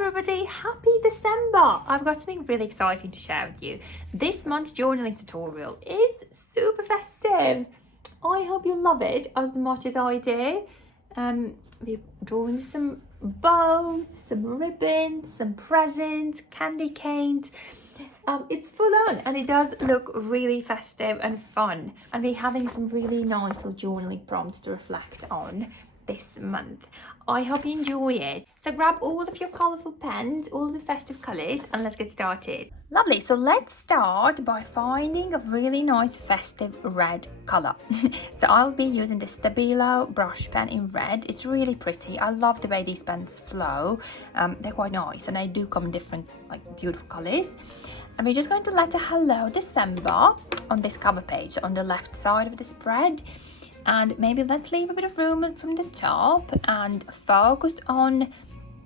everybody, happy December! I've got something really exciting to share with you. This month's journaling tutorial is super festive. I hope you love it as much as I do. We're drawing some bows, some ribbons, some presents, candy canes. It's full on and it does look really festive and fun. And we're having some really nice little journaling prompts to reflect on this month. I hope you enjoy it. So grab all of your colourful pens, all the festive colours, and let's get started. Lovely, so let's start by finding a really nice festive red colour. So I'll be using the Stabilo brush pen in red. It's really pretty. I love the way these pens flow. They're quite nice and they do come in different beautiful colours. And we're just going to letter Hello December on this cover page on the left side of the spread. And maybe let's leave a bit of room from the top and focus on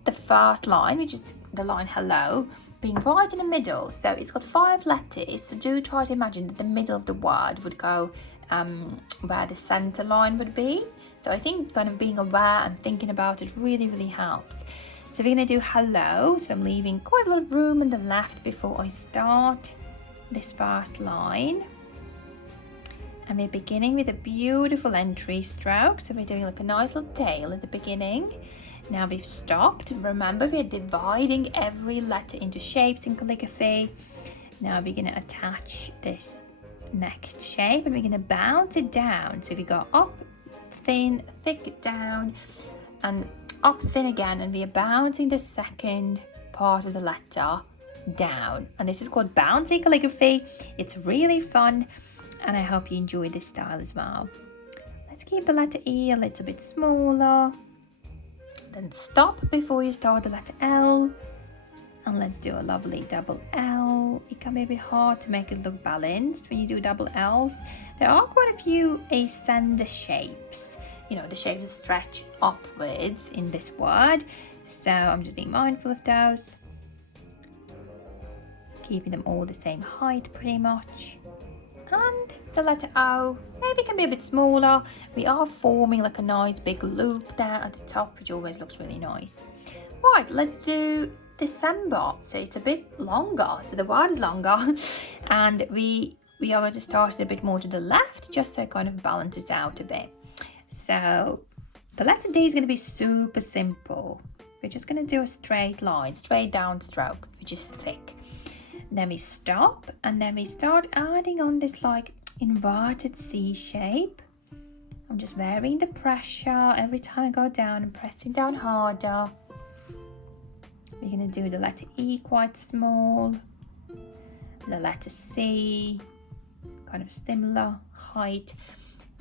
the first line, which is the line hello, being right in the middle. So it's got 5 letters, so do try to imagine that the middle of the word would go where the center line would be. So I think kind of being aware and thinking about it really helps. So we're going to do hello, so I'm leaving quite a lot of room on the left before I start this first line. And we're beginning with a beautiful entry stroke. So we're doing like a nice little tail at the beginning. Now we've stopped. Remember, we're dividing every letter into shapes in calligraphy. Now we're going to attach this next shape and we're going to bounce it down. So we go up, thin, thick, down, and up, thin again. And we are bouncing the second part of the letter down. And this is called bouncy calligraphy. It's really fun. And I hope you enjoy this style as well. Let's keep the letter E a little bit smaller. Then stop before you start the letter L. And let's do a lovely double L. It can be a bit hard to make it look balanced when you do double L's. There are quite a few ascender shapes. You know, the shapes that stretch upwards in this word. So I'm just being mindful of those. Keeping them all the same height pretty much. And the letter O maybe can be a bit smaller. We are forming like a nice big loop there at the top, which always looks really nice. Right, let's do December. So it's a bit longer, so the word is longer. And we are going to start it a bit more to the left, just so it kind of balances out a bit. So the letter D is going to be super simple. We're just going to do a straight line, straight down stroke, which is thick. Then we stop and then we start adding on this like inverted C shape. I'm just varying the pressure every time I go down and pressing down harder. We're going to do the letter E quite small, the letter C kind of similar height.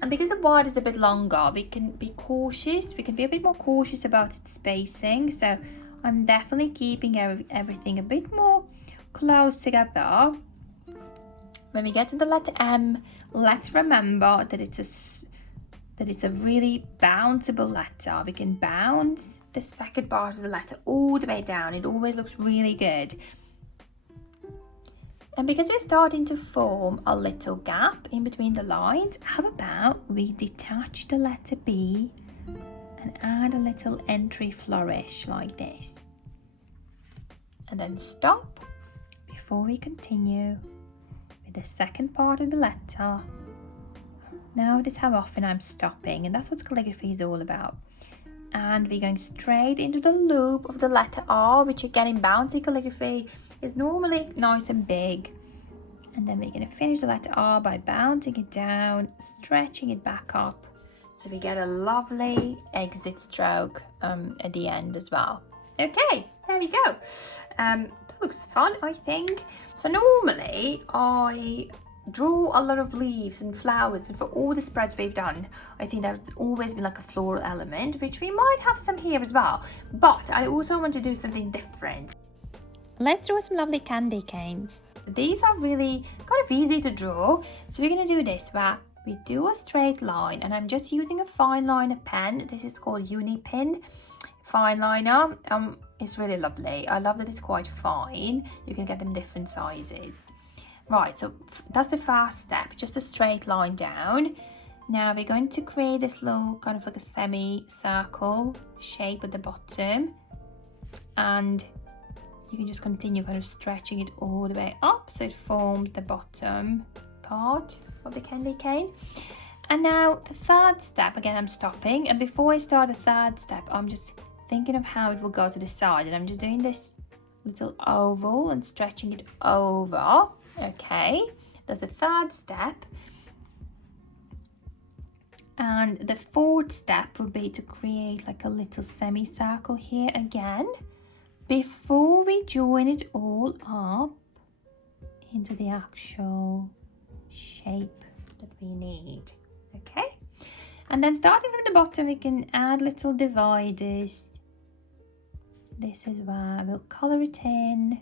And because the word is a bit longer, we can be cautious. We can be a bit more cautious about its spacing. So I'm definitely keeping everything a bit more close together. When we get to the letter M, let's remember that it's a really bounceable letter. We can bounce the second part of the letter all the way down. It always looks really good. And because we're starting to form a little gap in between the lines, how about we detach the letter B and add a little entry flourish like this. And then stop before we continue with the second part of the letter. Notice how often I'm stopping, and that's what calligraphy is all about. And we're going straight into the loop of the letter R, which again in bouncy calligraphy is normally nice and big. And then we're going to finish the letter R by bouncing it down, stretching it back up, so we get a lovely exit stroke at the end as well. Okay, there we go. Looks fun, I think. So normally I draw a lot of leaves and flowers, and for all the spreads we've done, I think there's always been like a floral element, which we might have some here as well. But I also want to do something different. Let's draw some lovely candy canes. These are really kind of easy to draw. So we're going to do this where we do a straight line, and I'm just using a fineliner pen. This is called UniPin Fineliner. It's really lovely. I love that it's quite fine. You can get them different sizes. Right, so that's the first step, just a straight line down. Now we're going to create this little kind of like a semi-circle shape at the bottom. And you can just continue kind of stretching it all the way up so it forms the bottom part of the candy cane. And now the third step, again I'm stopping, and before I start the third step I'm just thinking of how it will go to the side, and I'm just doing this little oval and stretching it over. Okay, that's the third step. And the fourth step would be to create like a little semicircle here again before we join it all up into the actual shape that we need. Okay, and then starting from the bottom we can add little dividers. This is where we'll color it in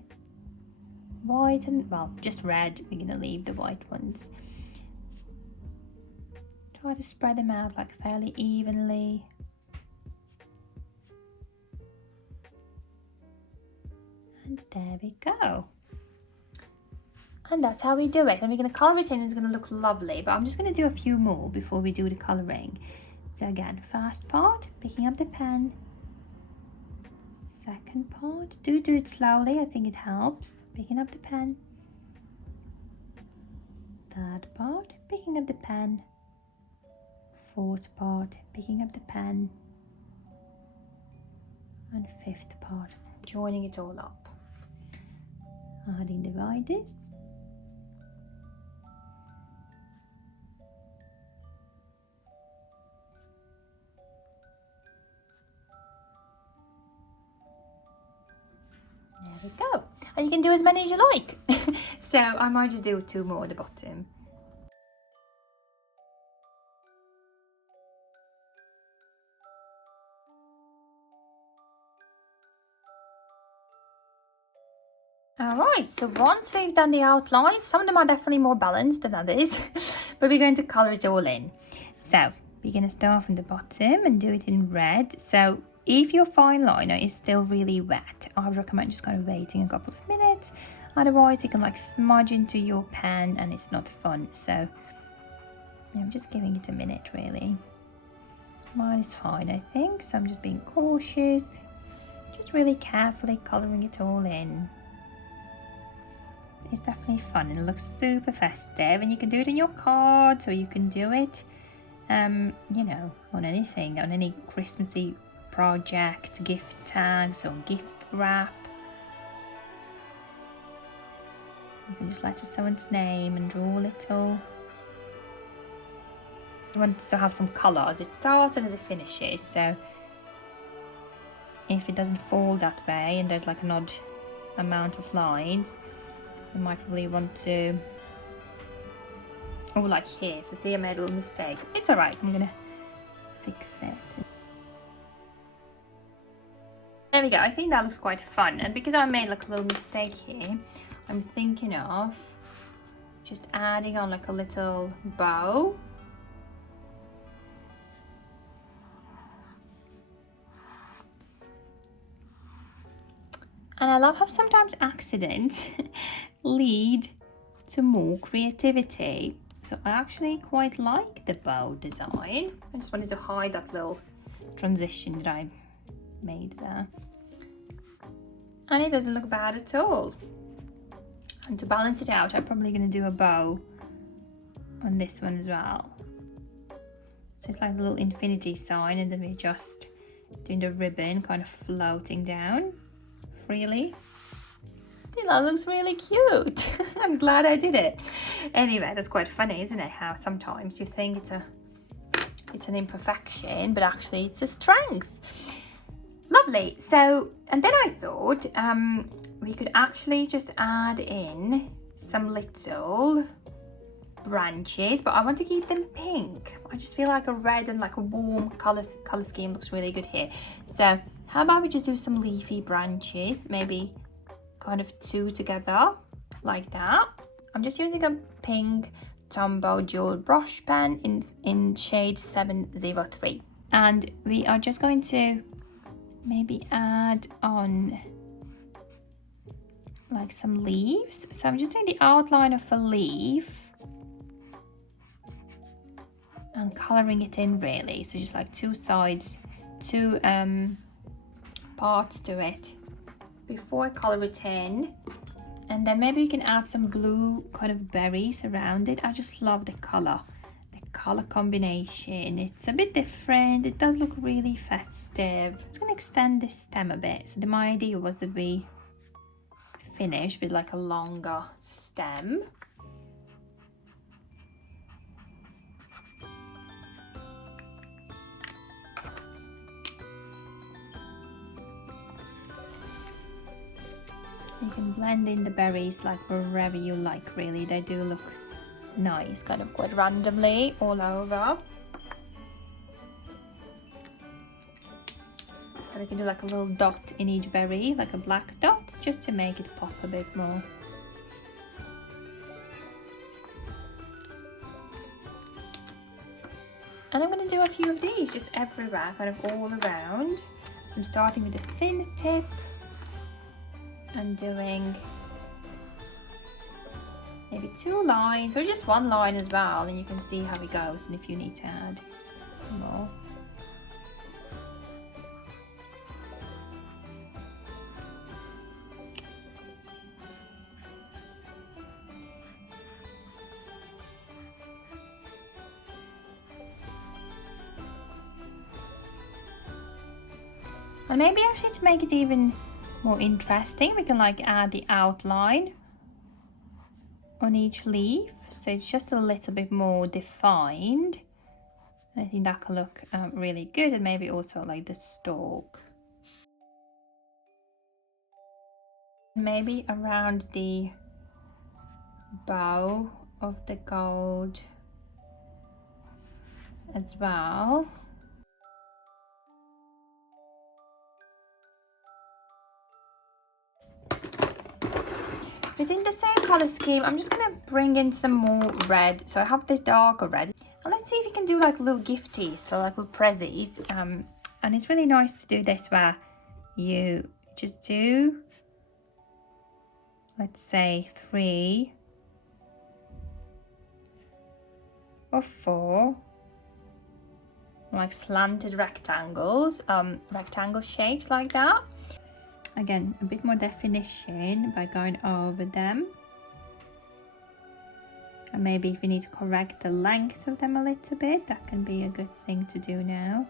white and, well, just red. We're gonna leave the white ones. Try to spread them out like fairly evenly. And there we go. And that's how we do it. And we're going to colour it in, it's going to look lovely. But I'm just going to do a few more before we do the colouring. So again, first part, picking up the pen. Second part, do it slowly, I think it helps. Picking up the pen. Third part, picking up the pen. Fourth part, picking up the pen. And fifth part, joining it all up. Adding dividers. There we go. And you can do as many as you like. So I might just do 2 more at the bottom. Alright, so once we've done the outlines, some of them are definitely more balanced than others, but we're going to colour it all in. So we're going to start from the bottom and do it in red. So if your fine liner is still really wet, I would recommend just kind of waiting a couple of minutes. Otherwise it can like smudge into your pen and it's not fun. So I'm just giving it a minute really. Mine is fine I think, so I'm just being cautious, just really carefully colouring it all in. It's definitely fun and it looks super festive, and you can do it in your cards or you can do it you know, on anything, on any Christmassy project, gift tags or gift wrap. You can just letter someone's name and draw a little. You want to have some colour as it starts and as it finishes, so if it doesn't fall that way and there's like an odd amount of lines, you might probably want to, oh, like here, so see I made a little mistake. It's alright, I'm gonna fix it. There we go, I think that looks quite fun, and because I made like a little mistake here, I'm thinking of just adding on like a little bow. And I love how sometimes accidents lead to more creativity. So I actually quite like the bow design. I just wanted to hide that little transition that I made there. And it doesn't look bad at all. And to balance it out, I'm probably going to do a bow on this one as well. So it's like a little infinity sign, and then we're just doing the ribbon kind of floating down freely. That looks really cute. I'm glad I did it. Anyway, that's quite funny, isn't it? How sometimes you think it's an imperfection, but actually it's a strength. Lovely. So, and then I thought we could actually just add in some little branches, but I want to keep them pink. I just feel like a red and like a warm color scheme looks really good here. So how about we just do some leafy branches, maybe kind of 2 together like that. I'm just using a pink Tannebaum dual brush pen in shade 703, and we are just going to maybe add on like some leaves. So I'm just doing the outline of a leaf and colouring it in really, so just like 2 sides, 2 parts to it. before I color it in. And then maybe you can add some blue kind of berries around it. I just love the color combination. It's a bit different. It does look really festive. I'm just gonna extend this stem a bit. So my idea was that we finish with like a longer stem. You can blend in the berries like wherever you like, really. They do look nice, kind of quite randomly all over. And we can do like a little dot in each berry, like a black dot, just to make it pop a bit more. And I'm going to do a few of these just everywhere, kind of all around. I'm starting with the thin tips and doing maybe 2 lines or just 1 line as well, and you can see how it goes and if you need to add more. And maybe actually to make it even more interesting, we can like add the outline on each leaf, so it's just a little bit more defined. I think that can look really good, and maybe also like the stalk. Maybe around the bow of the gold as well. Within the same color scheme, I'm just gonna bring in some more red. So I have this darker red. And let's see if you can do like little gifties, so like little prezzies. And it's really nice to do this where you just do, let's say 3 or 4 like slanted rectangles, rectangle shapes like that. Again, a bit more definition by going over them. And maybe if you need to correct the length of them a little bit, that can be a good thing to do now.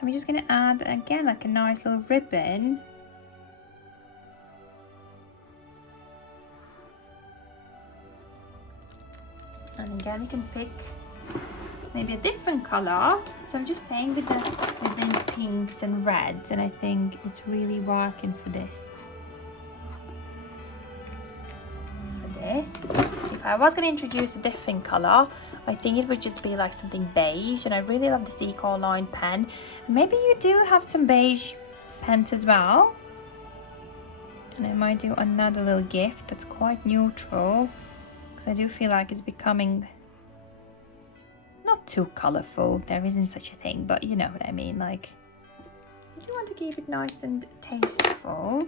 And we're just going to add again like a nice little ribbon. And again, we can pick maybe a different color. So I'm just staying with within pinks and reds, and I think it's really working for this. If I was going to introduce a different color, I think it would just be like something beige, and I really love this Ecocline pen. Maybe you do have some beige pens as well, and I might do another little gift that's quite neutral, because I do feel like it's becoming not too colorful. There isn't such a thing, but you know what I mean. Like, I do want to keep it nice and tasteful.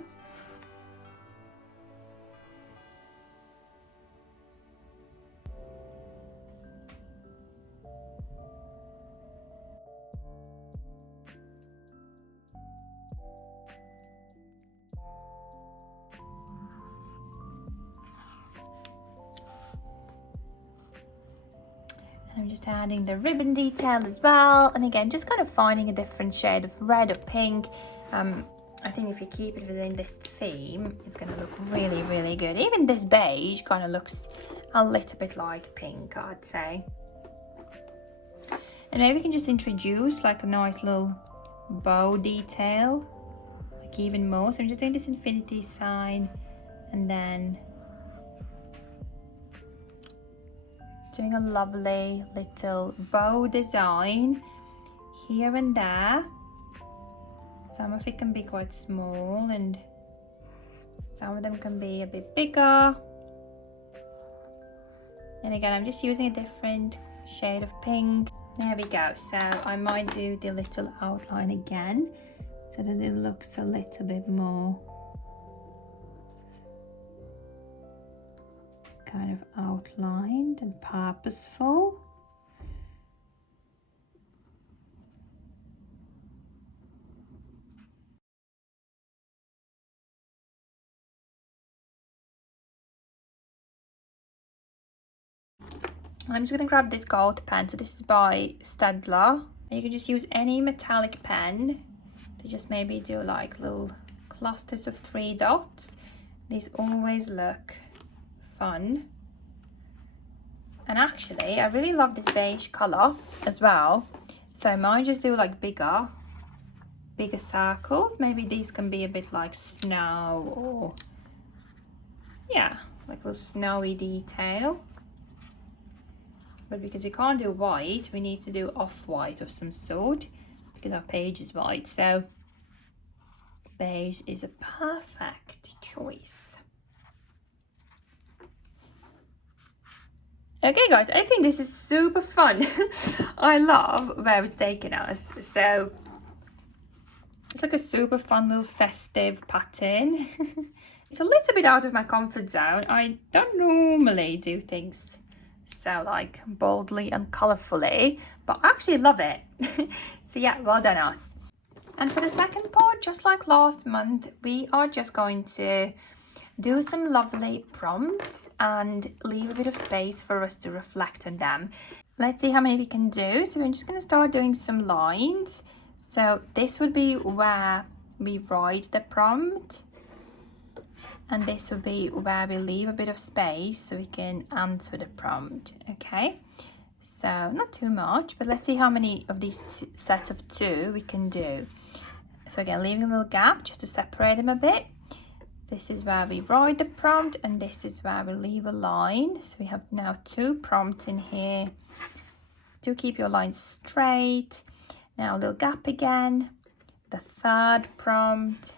I'm just adding the ribbon detail as well, and again just kind of finding a different shade of red or pink. I think if you keep it within this theme, it's going to look really, really good. Even this beige kind of looks a little bit like pink, I'd say. And maybe we can just introduce like a nice little bow detail, like even more. So I'm just doing this infinity sign, and then doing a lovely little bow design here and there. Some of it can be quite small, and some of them can be a bit bigger. And again, I'm just using a different shade of pink. There we go. So I might do the little outline again, so that it looks a little bit more kind of outlined and purposeful. And I'm just going to grab this gold pen. So this is by Steadtler. And you can just use any metallic pen to just maybe do like little clusters of 3 dots. These always look fun. And actually, I really love this beige colour as well. So I might just do like bigger circles. Maybe these can be a bit like snow, or yeah, like a little snowy detail. But because we can't do white, we need to do off-white of some sort because our page is white. So beige is a perfect choice. Okay guys, I think this is super fun. I love where it's taken us. So it's like a super fun little festive pattern. It's a little bit out of my comfort zone. I don't normally do things so like boldly and colourfully, but I actually love it. So yeah, well done us. And for the second part, just like last month, we are just going to do some lovely prompts and leave a bit of space for us to reflect on them. Let's see how many we can do. So we're just going to start doing some lines. So this would be where we write the prompt, and this will be where we leave a bit of space so we can answer the prompt. Okay, so not too much, but let's see how many of these set of 2 we can do. So again, leaving a little gap just to separate them a bit. This is where we write the prompt, and this is where we leave a line. So we have now 2 prompts in here. Do keep your lines straight. Now a little gap again, the 3rd prompt,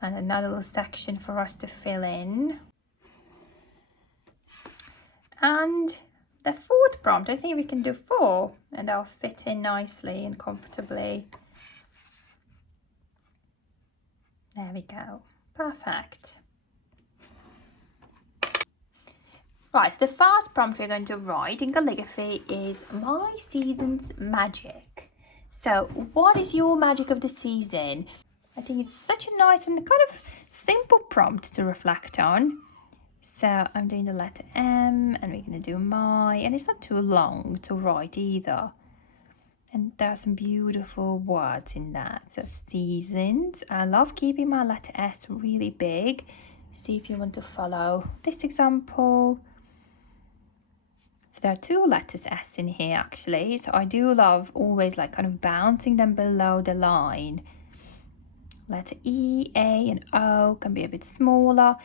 and another little section for us to fill in. And the 4th prompt, I think we can do 4, and they'll fit in nicely and comfortably. There we go. Perfect. Right, so the first prompt we're going to write in calligraphy is my season's magic. So what is your magic of the season? I think it's such a nice and kind of simple prompt to reflect on. So I'm doing the letter M, and we're going to do my, and it's not too long to write either. And there are some beautiful words in that. So seasons. I love keeping my letter S really big. See if you want to follow this example. So there are 2 letters S in here actually. So I do love always like kind of bouncing them below the line. Letter E, A and O can be a bit smaller.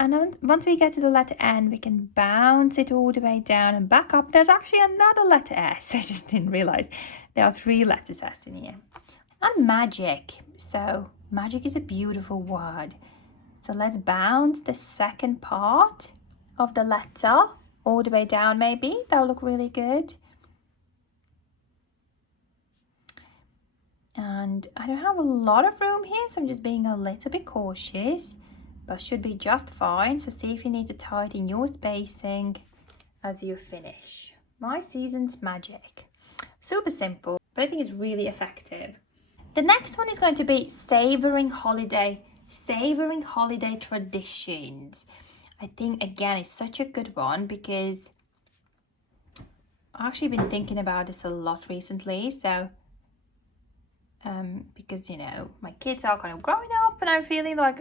And then once we get to the letter N, we can bounce it all the way down and back up. There's actually another letter S. I just didn't realize there are 3 letters S in here. And magic. So magic is a beautiful word. So let's bounce the second part of the letter all the way down maybe. That'll look really good. And I don't have a lot of room here, so I'm just being a little bit cautious, but should be just fine. So see if you need to tighten your spacing as you finish. My season's magic. Super simple, but I think it's really effective. The next one is going to be savouring holiday traditions. I think again it's such a good one because I've actually been thinking about this a lot recently. So because you know my kids are kind of growing up and I'm feeling like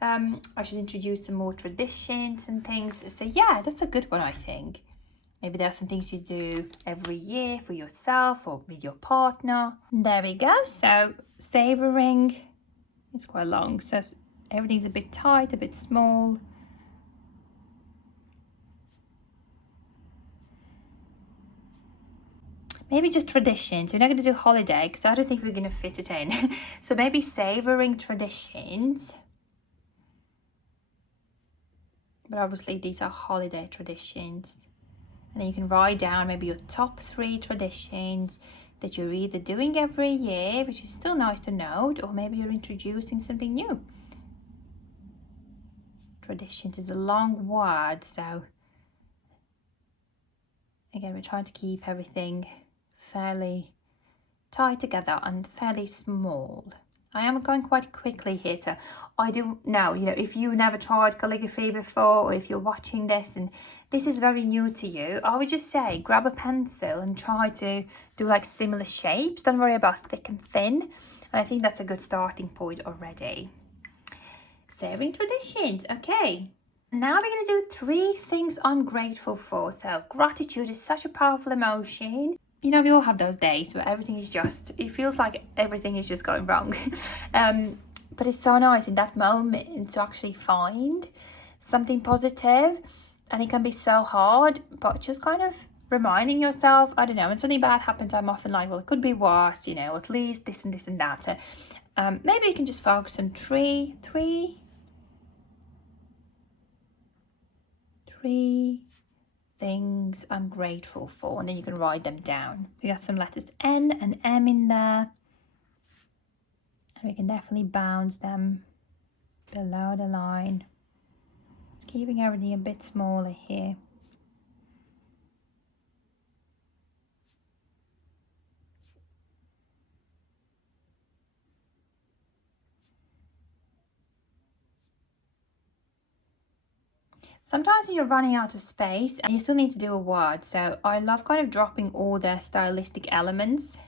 I should introduce some more traditions and things. So yeah, that's a good one. I think maybe there are some things you do every year for yourself or with your partner. There we go. So savouring is quite long, so everything's a bit tight, a bit small. Maybe just traditions. We're not going to do holiday because I don't think we're going to fit it in. So maybe savouring traditions. But obviously these are holiday traditions. And then you can write down maybe your top 3 traditions that you're either doing every year, which is still nice to note, or maybe you're introducing something new. Traditions is a long word, so again, we're trying to keep everything fairly tied together and fairly small. I am going quite quickly here, so I do know, you know, if you never tried calligraphy before, or if you're watching this and this is very new to you, I would just say grab a pencil and try to do like similar shapes. Don't worry about thick and thin. And I think that's a good starting point already. Savouring traditions, okay. Now we're going to do 3 things I'm grateful for. So gratitude is such a powerful emotion. You know, we all have those days where everything is just, it feels like everything is just going wrong. But it's so nice in that moment to actually find something positive. And it can be so hard, but just kind of reminding yourself, I don't know, when something bad happens, I'm often like, well, it could be worse, you know, at least this and this and that. So maybe we can just focus on three things I'm grateful for, and then you can write them down. We got some letters N and M in there, and we can definitely bounce them below the line. Just keeping everything a bit smaller here. Sometimes you're running out of space and you still need to do a word, so I love kind of dropping all the stylistic elements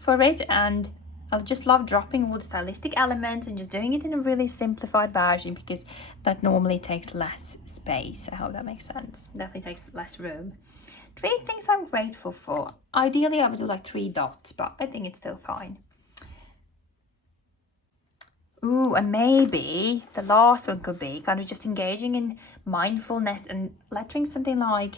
for it, and I just love dropping all the stylistic elements and just doing it in a really simplified version, because that normally takes less space. I hope that makes sense. Definitely takes less room. 3 things I'm grateful for. Ideally I would do like 3 dots, but I think it's still fine. Ooh, and maybe the last one could be kind of just engaging in mindfulness and lettering something like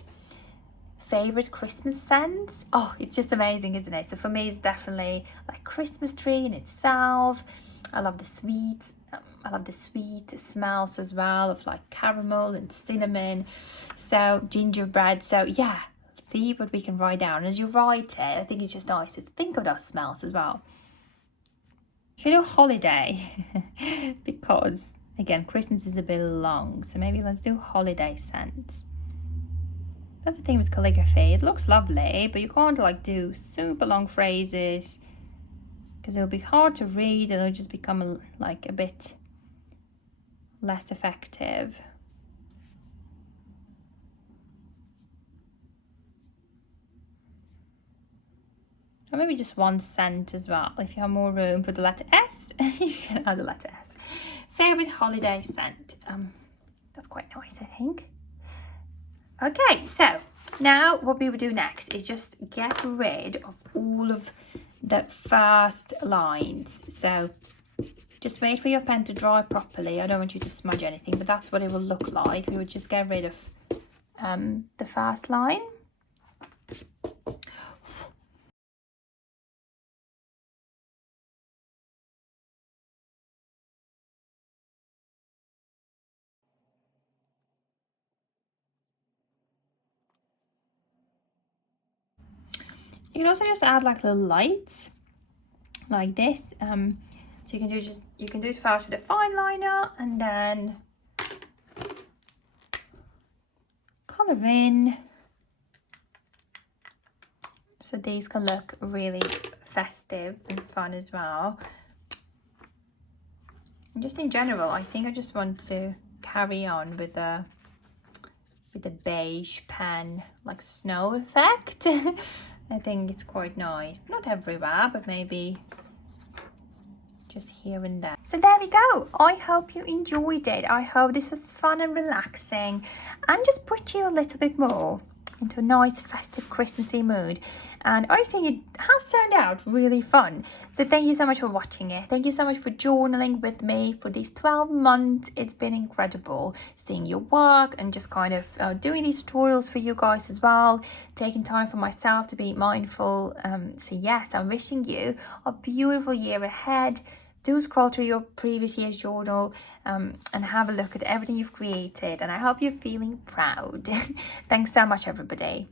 favorite Christmas scents. Oh, it's just amazing, isn't it? So for me, it's definitely like Christmas tree in itself. I love the sweets. I love the sweet smells as well of like caramel and cinnamon. So gingerbread. So yeah, see what we can write down. As you write it, I think it's just nice to think of those smells as well. You do holiday because again Christmas is a bit long, so maybe let's do holiday scents. That's the thing with calligraphy, it looks lovely, but you can't like do super long phrases because it'll be hard to read and it'll just become like a bit less effective. Or maybe just one scent as well. If you have more room for the letter S, you can add the letter S. Favorite holiday scent. That's quite nice, I think. Okay, so now what we will do next is just get rid of all of the first lines. So just wait for your pen to dry properly. I don't want you to smudge anything, but that's what it will look like. We would just get rid of the first line. You can also just add like little lights like this. So you can do it first with a fineliner and then color in. So these can look really festive and fun as well. And just in general, I think I just want to carry on with the beige pen, like snow effect. I think it's quite nice. Not everywhere, but maybe just here and there. So there we go. I hope you enjoyed it. I hope this was fun and relaxing and just put you a little bit more into a nice festive Christmassy mood, and I think it has turned out really fun. So thank you so much for watching it. Thank you so much for journaling with me for these 12 months. It's been incredible seeing your work and just kind of doing these tutorials for you guys as well, taking time for myself to be mindful. So yes, I'm wishing you a beautiful year ahead. Do scroll through your previous year's journal and have a look at everything you've created, and I hope you're feeling proud. Thanks so much, everybody.